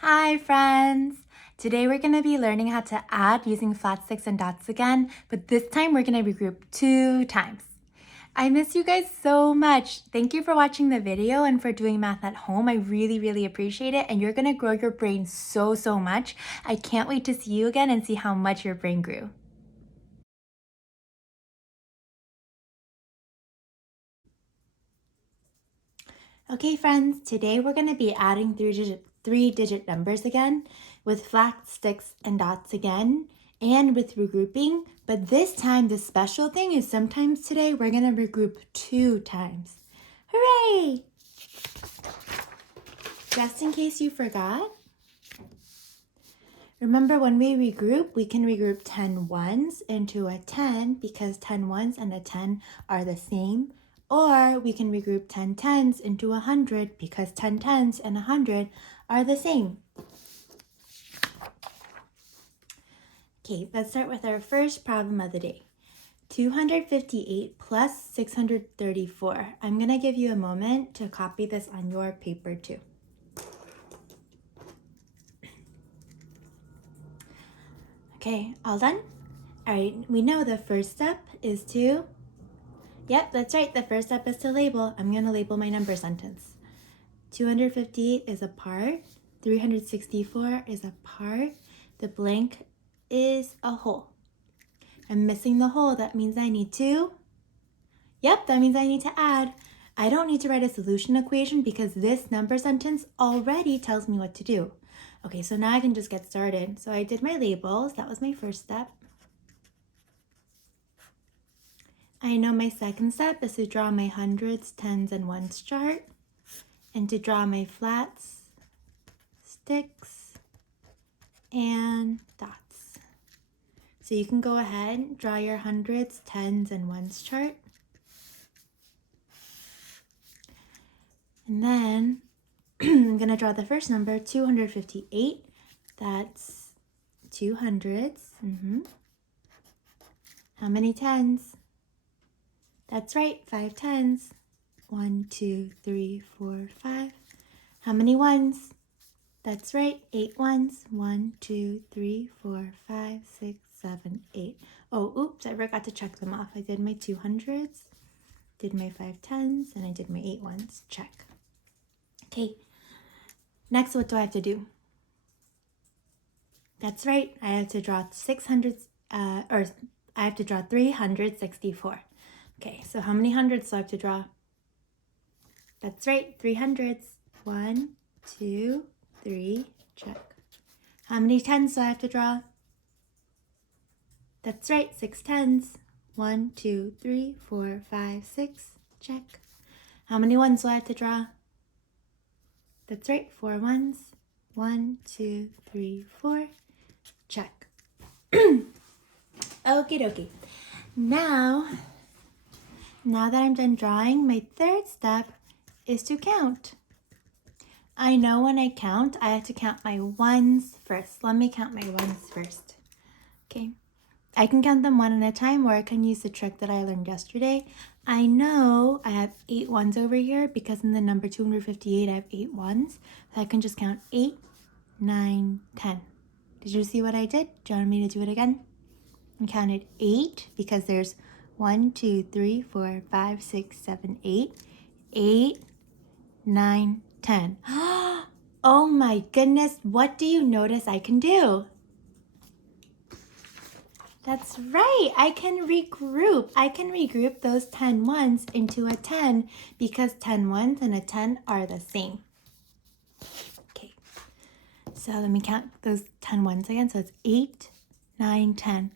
Hi friends! Today we're going to be learning how to add using flat sticks and dots again, but this time we're going to regroup 2 times. I miss you guys so much. Thank you for watching the video and for doing math at home. I really appreciate it, and you're going to grow your brain so much. I can't wait to see you again and see how much your brain grew. Okay friends, today we're going to be adding three-digit numbers again with flat sticks and dots again and with regrouping, but this time the special thing is sometimes today we're going to regroup 2 times. Hooray! Just in case you forgot, remember when we regroup, we can regroup 10 ones into a 10 because 10 ones and a 10 are the same. Or we can regroup 10 tens into 100 because 10 tens and 100 are the same. Okay, let's start with our first problem of the day. 258 plus 634. I'm going to give you a moment to copy this on your paper too. Okay, all done? All right, we know the first step is to Yep, that's right. The first step is to label. I'm going to label my number sentence. 258 is a part. 364 is a part. The blank is a hole. I'm missing the hole. That means I need to... Yep, that means I need to add. I don't need to write a solution equation because this number sentence already tells me what to do. Okay, so now I can just get started. So I did my labels. That was my first step. I know my second step is to draw my hundreds, tens, and ones chart, and to draw my flats, sticks, and dots. So you can go ahead and draw your hundreds, tens, and ones chart. And then I'm going to draw the first number, 258. That's 2 hundreds. How many tens? That's right, 5 tens. 1, 2, 3, 4, 5. How many ones? That's right, 8 ones. 1, 2, 3, 4, 5, 6, 7, 8. Oh, oops, I forgot to check them off. I did my 200s, did my 5 tens, and I did my 8 ones. Check. Okay, next what do I have to do? That's right, I have to draw 364. Okay, so how many hundreds do I have to draw? That's right, 3 hundreds. 1, 2, 3, check. How many tens do I have to draw? That's right, 6 tens. 1, 2, 3, 4, 5, 6, check. How many ones do I have to draw? That's right, 4 ones. 1, 2, 3, 4, check. Okie dokie. Now that I'm done drawing, my third step is to count. I know when I count, I have to count my ones first. Let me count my ones first. Okay. I can count them one at a time, or I can use the trick that I learned yesterday. I know I have 8 ones over here because in the number 258, I have 8 ones. So I can just count 8, 9, 10. Did you see what I did? Do you want me to do it again? I counted 8 because there's 1, 2, 3, 4, 5, 6, 7, 8. 8, 9, 10. Oh my goodness, what do you notice I can do? That's right, I can regroup. I can regroup those 10 ones into a 10 because 10 ones and a 10 are the same. Okay, so let me count those 10 ones again. So it's 8, 9, 10.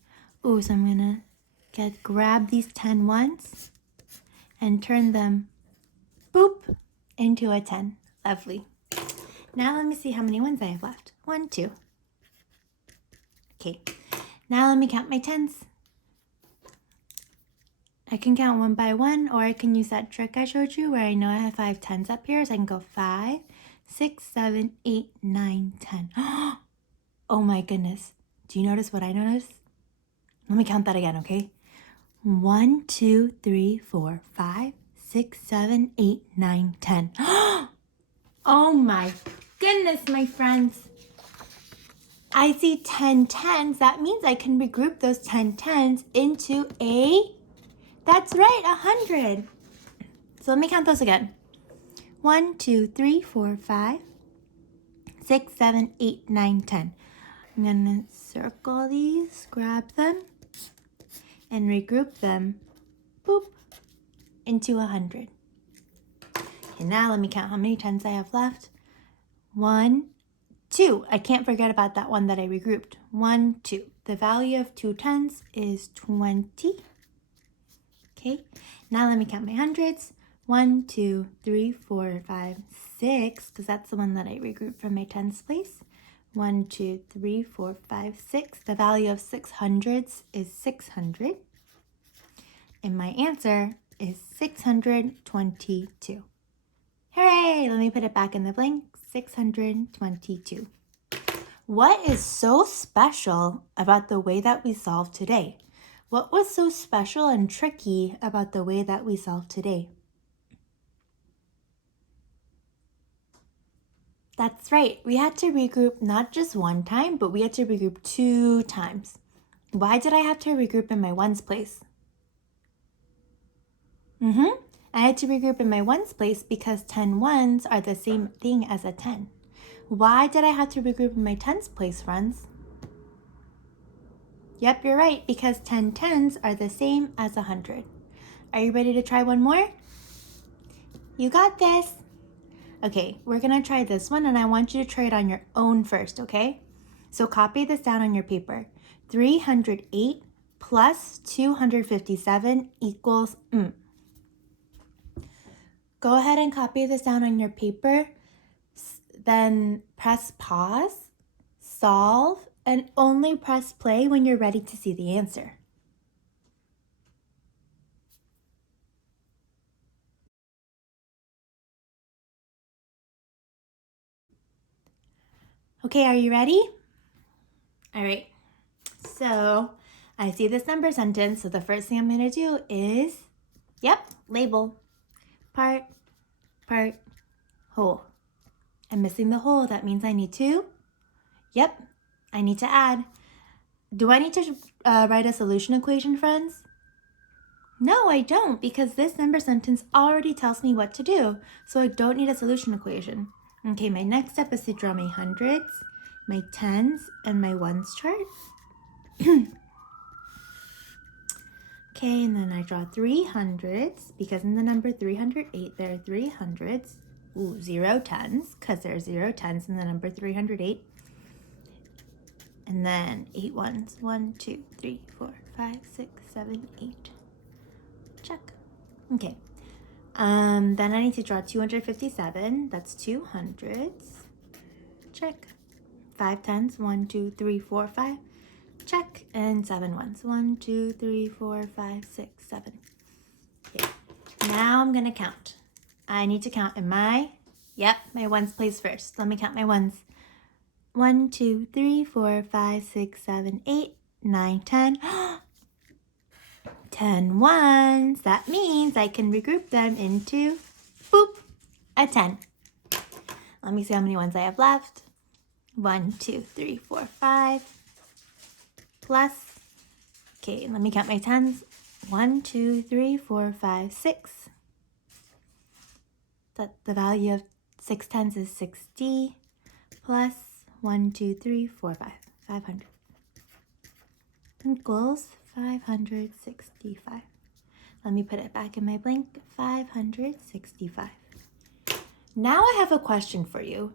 Ooh, so I'm gonna grab these 10 ones and turn them, boop, into a 10. Lovely. Now let me see how many ones I have left. 1, 2. Okay, now let me count my tens. I can count one by one, or I can use that trick I showed you where I know I have 5 tens up here, so I can go 5, 6, 7, 8, 9, 10. Oh my goodness. Do you notice what I noticed? Let me count that again, okay? 1, 2, 3, 4, 5, 6, 7, 8, 9, 10. Oh my goodness, my friends. I see 10 tens. That means I can regroup those 10 tens into that's right, 100. So let me count those again. 1, 2, 3, 4, 5, 6, 7, 8, 9, 10. I'm going to circle these, grab them, and regroup them, boop, into 100. And now let me count how many tens I have left. 1, 2. I can't forget about that one that I regrouped. 1, 2. The value of 2 tens is 20. Okay, now let me count my hundreds. 1, 2, 3, 4, 5, 6, because that's the one that I regrouped from my tens place. 1, 2, 3, 4, 5, 6. The value of 600s is 600. And my answer is 622. Hooray! Let me put it back in the blank. 622. What is so special about the way that we solved today? What was so special and tricky about the way that we solved today? That's right. We had to regroup not just one time, but we had to regroup 2 times. Why did I have to regroup in my ones place? I had to regroup in my ones place because 10 ones are the same thing as a 10. Why did I have to regroup in my tens place, friends? Yep, you're right, because 10 tens are the same as 100. Are you ready to try one more? You got this. Okay, we're going to try this one, and I want you to try it on your own first, okay? So copy this down on your paper. 308 plus 257 equals Go ahead and copy this down on your paper, then press pause, solve, and only press play when you're ready to see the answer. Okay, are you ready? All right, so I see this number sentence, so the first thing I'm going to do is, label. Part, whole. I'm missing the whole. That means I need to, I need to add. Do I need to write a solution equation, friends? No, I don't, because this number sentence already tells me what to do, so I don't need a solution equation. Okay, my next step is to draw my hundreds, my tens, and my ones chart. Okay, and then I draw 300s, because in the number 308, there are 300s. 0 tens, because there are 0 tens in the number 308. And then 8 ones. 1, 2, 3, 4, 5, 6, 7, 8. Check. Okay. Then I need to draw 257. That's 200s. Check. 5 tens. 1, 2, 3, 4, 5. Check. And 7 ones. 1, 2, 3, 4, 5, 6, 7. Okay. Now I'm going to count. I need to count in my ones place first. Let me count my ones. 1, 2, 3, 4, 5, 6, 7, 8, 9, 10. 10 ones. That means I can regroup them into, a 10. Let me see how many ones I have left. 1, 2, 3, 4, 5. Plus, okay, let me count my tens. 1, 2, 3, 4, 5, 6. The value of 6 tens is 60. Plus 1, 2, 3, 4, 5. 500. Equals 565. Let me put it back in my blank. 565. Now I have a question for you.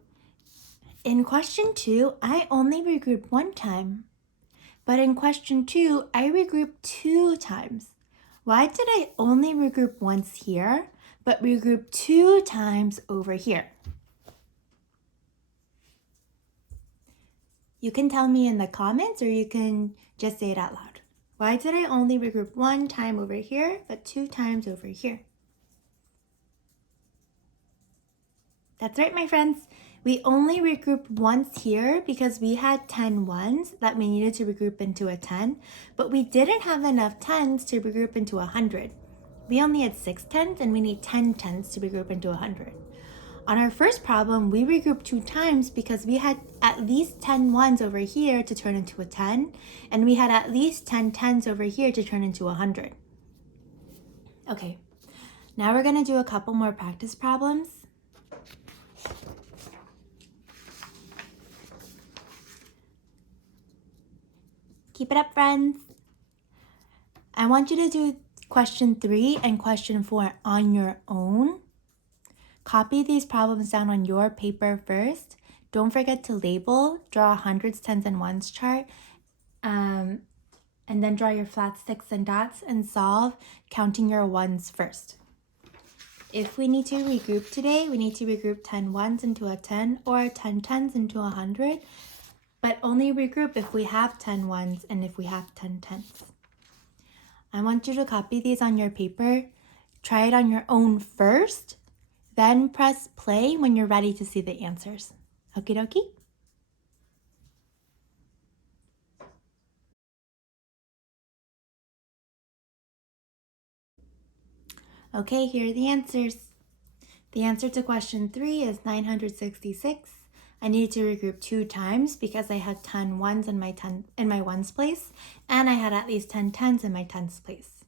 In question 2, I only regrouped 1 time. But in question 2, I regrouped 2 times. Why did I only regroup once here, but regroup 2 times over here? You can tell me in the comments, or you can just say it out loud. Why did I only regroup 1 time over here, but 2 times over here? That's right, my friends. We only regrouped once here because we had 10 ones that we needed to regroup into a 10, but we didn't have enough tens to regroup into 100. We only had 6 tens, and we need 10 tens to regroup into 100. On our first problem, we regrouped 2 times because we had at least 10 ones over here to turn into a 10, and we had at least 10 tens over here to turn into 100. Okay, now we're gonna do a couple more practice problems. Keep it up, friends. I want you to do question 3 and question 4 on your own. Copy these problems down on your paper first. Don't forget to label, draw a hundreds, tens, and ones chart, and then draw your flat sticks and dots and solve, counting your ones first. If we need to regroup today, we need to regroup 10 ones into a 10 or 10 tens into 100, but only regroup if we have 10 ones and if we have 10 tens. I want you to copy these on your paper, try it on your own first, then press play when you're ready to see the answers. Okie dokie? Okay, here are the answers. The answer to question 3 is 966. I needed to regroup 2 times because I had 10 ones in my ones place, and I had at least 10 tens in my tens place.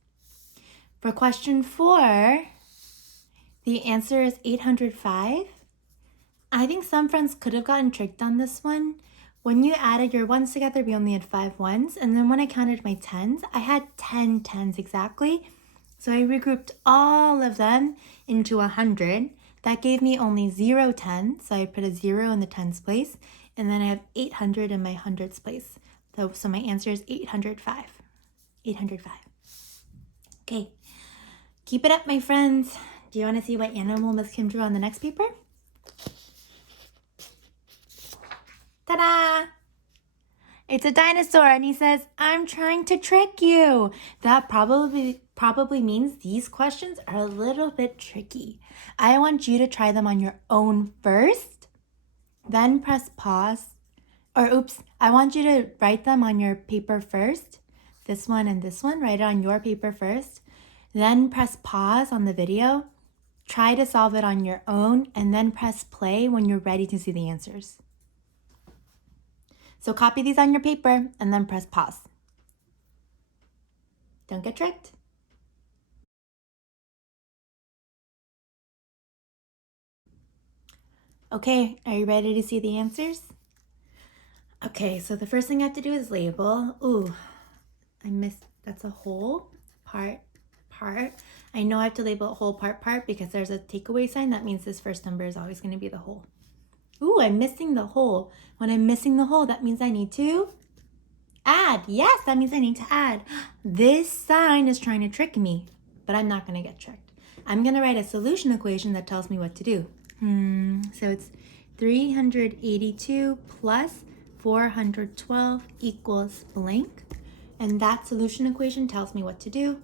For question 4, the answer is 805. I think some friends could have gotten tricked on this one. When you added your ones together, we only had 5 ones, and then when I counted my tens, I had 10 tens exactly. So I regrouped all of them into 100. That gave me only 0 tens, so I put a 0 in the tens place, and then I have 800 in my hundreds place. So my answer is 805. 805. Okay, keep it up, my friends. Do you want to see what animal Miss Kim drew on the next paper? Ta-da! It's a dinosaur, and he says, I'm trying to trick you. That probably means these questions are a little bit tricky. I want you to try them on your own first, then press pause. I want you to write them on your paper first. This one and this one, write it on your paper first. Then press pause on the video. Try to solve it on your own, and then press play when you're ready to see the answers. So copy these on your paper and then press pause. Don't get tricked. Okay, are you ready to see the answers? Okay, so the first thing I have to do is label. Ooh, I missed, that's a whole, part. I know I have to label whole, part because there's a takeaway sign. That means this first number is always going to be the whole. Ooh, I'm missing the whole. When I'm missing the whole, that means I need to add. Yes, that means I need to add. This sign is trying to trick me, but I'm not going to get tricked. I'm going to write a solution equation that tells me what to do. So it's 382 plus 412 equals blank. And that solution equation tells me what to do.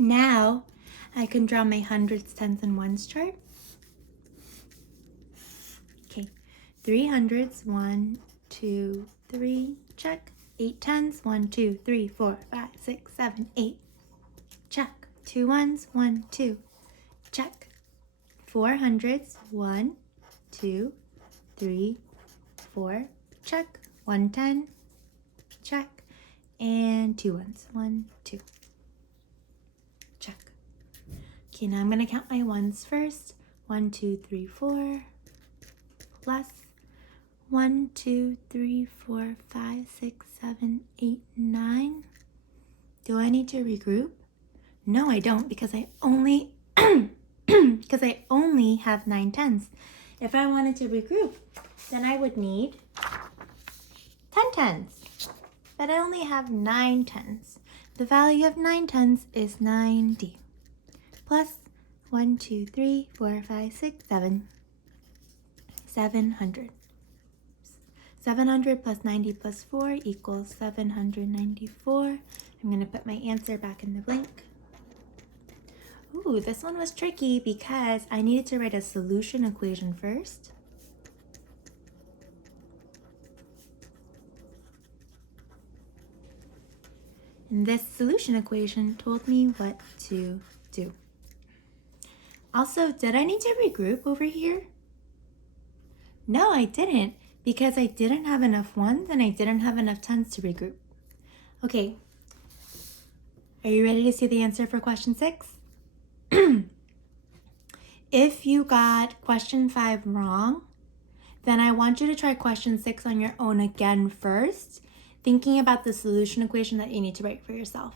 Now I can draw my hundreds, tens, and ones chart. Okay, 3 hundreds, 1, 2, 3, check. 8 tens, 1, 2, 3, 4, 5, 6, 7, 8, check. 2 ones, 1, 2, check. 4 hundreds, 1, 2, 3, 4, check. 1 10, check. And 2 ones, 1, 2, check. Okay, now I'm going to count my ones first. 1, 2, 3, 4, plus 1, 2, 3, 4, 5, 6, 7, 8, 9. Do I need to regroup? No, I don't, because I only have 9 tens. If I wanted to regroup, then I would need 10 tens. But I only have 9 tens. The value of 9 tens is 90. Plus 1, 2, 3, 4, 5, 6, 7. 700. 700 plus 90 plus 4 equals 794. I'm going to put my answer back in the blank. Ooh, this one was tricky because I needed to write a solution equation first. And this solution equation told me what to do. Also, did I need to regroup over here? No, I didn't, because I didn't have enough ones and I didn't have enough tens to regroup. Okay, are you ready to see the answer for question 6? If you got question 5 wrong, then I want you to try question 6 on your own again first, thinking about the solution equation that you need to write for yourself.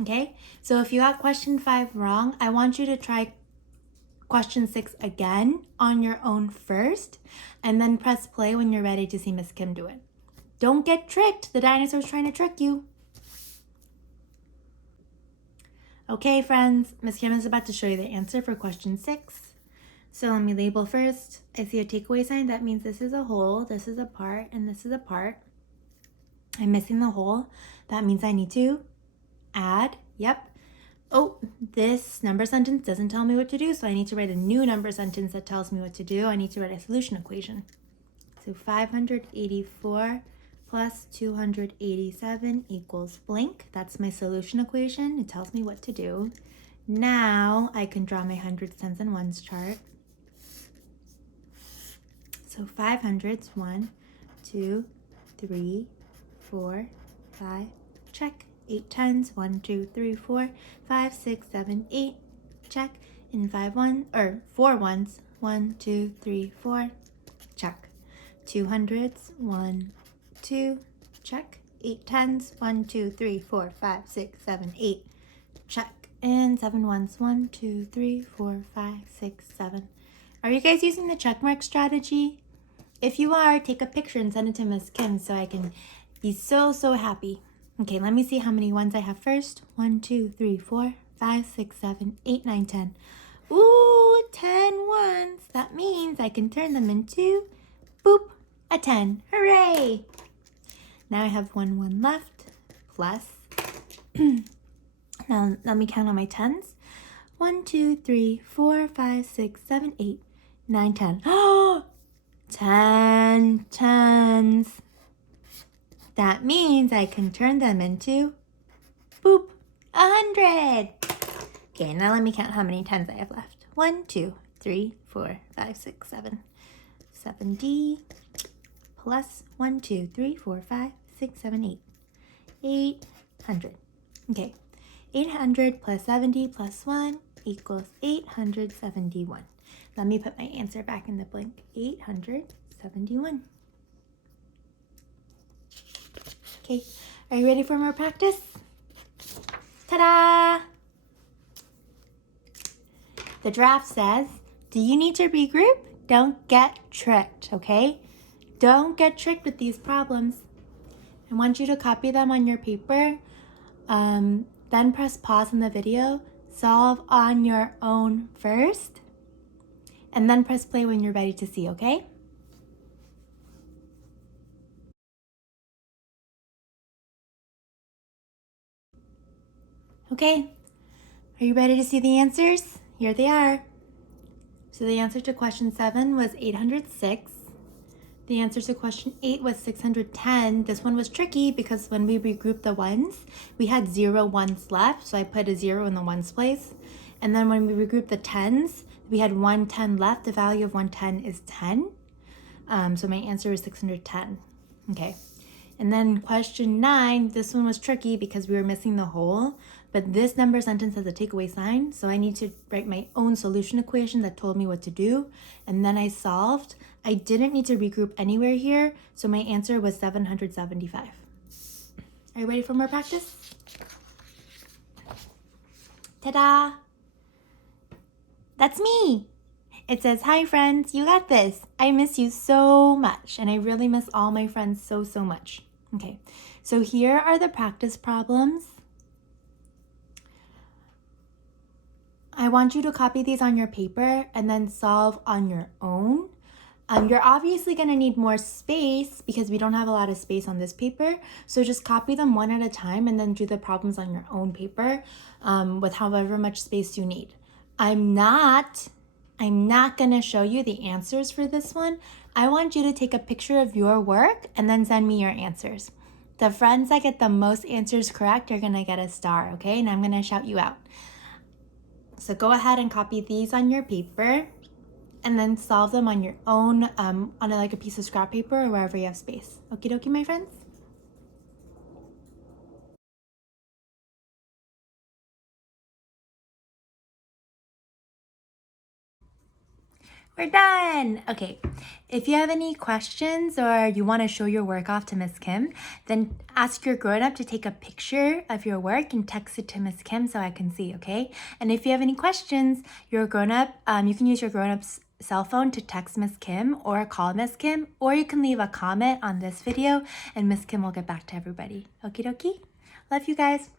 Okay, so if you got question 5 wrong, I want you to try question 6 again on your own first, and then press play when you're ready to see Miss Kim do it. Don't get tricked. The dinosaur's trying to trick you. Okay, friends, Miss Kim is about to show you the answer for question 6. So let me label first. I see a takeaway sign. That means this is a whole, this is a part, and this is a part. I'm missing the whole. That means I need to add. Yep. Oh, this number sentence doesn't tell me what to do, so I need to write a new number sentence that tells me what to do. I need to write a solution equation. So 584 plus 287 equals blank. That's my solution equation. It tells me what to do. Now I can draw my hundreds, tens, and ones chart. So 500s, 1, 2, 3, 4, 5, check. 8 tens, 1, 2, 3, 4, 5, 6, 7, 8, check. And 4 ones, 1, 2, 3, 4, check. 200s, 1, 2, check. 8 tens, 1, 2, 3, 4, 5, 6, 7, 8, check. And 7 ones, 1, 2, 3, 4, 5, 6, 7. Are you guys using the check mark strategy? If you are, take a picture and send it to Miss Kim so I can be so happy. Okay, let me see how many ones I have first. 1, 2, 3, 4, 5, 6, 7, 8, 9, 10. Ooh, 10 ones. That means I can turn them into, boop, a 10. Hooray! Now I have 1 left, plus. Now let me count on my tens. 1, 2, 3, 4, 5, 6, 7, 8, 9, 10. Oh! 10 tens. That means I can turn them into, boop, 100. Okay, now let me count how many tens I have left. 1, 2, 3, 4, 5, 6, 7. 70 plus 1, 2, 3, 4, 5, 6, 7, 8. 800. Okay, 800 plus 70 plus 1 equals 871. Let me put my answer back in the blank. 871. Okay, are you ready for more practice? Ta-da! The draft says, do you need to regroup? Don't get tricked, okay? Don't get tricked with these problems. I want you to copy them on your paper, then press pause in the video, solve on your own first, and then press play when you're ready to see, okay? Okay, are you ready to see the answers? Here they are. So the answer to question 7 was 806. The answer to question 8 was 610. This one was tricky because when we regrouped the ones, we had 0 ones left, so I put a 0 in the ones place. And then when we regrouped the tens, we had 1 10 left. The value of 110 is 10. So my answer is 610. Okay. And then question 9, this one was tricky because we were missing the whole, but this number sentence has a takeaway sign, so I need to write my own solution equation that told me what to do, and then I solved. I didn't need to regroup anywhere here, so my answer was 775. Are you ready for more practice? Ta-da! That's me! It says, hi friends, you got this. I miss you so much, and I really miss all my friends so much. Okay, so here are the practice problems. I want you to copy these on your paper and then solve on your own. You're obviously going to need more space because we don't have a lot of space on this paper. So just copy them one at a time and then do the problems on your own paper with however much space you need. I'm not going to show you the answers for this one. I want you to take a picture of your work and then send me your answers. The friends that get the most answers correct are going to get a star, okay? And I'm going to shout you out. So go ahead and copy these on your paper and then solve them on your own, on like a piece of scrap paper or wherever you have space. Okie dokie, my friends? We're done. Okay, if you have any questions or you want to show your work off to Miss Kim, then ask your grown-up to take a picture of your work and text it to Miss Kim so I can see, okay? And if you have any questions, your grown-up, you can use your grown-up's cell phone to text Miss Kim or call Miss Kim, or you can leave a comment on this video and Miss Kim will get back to everybody. Okie dokie? Love you guys.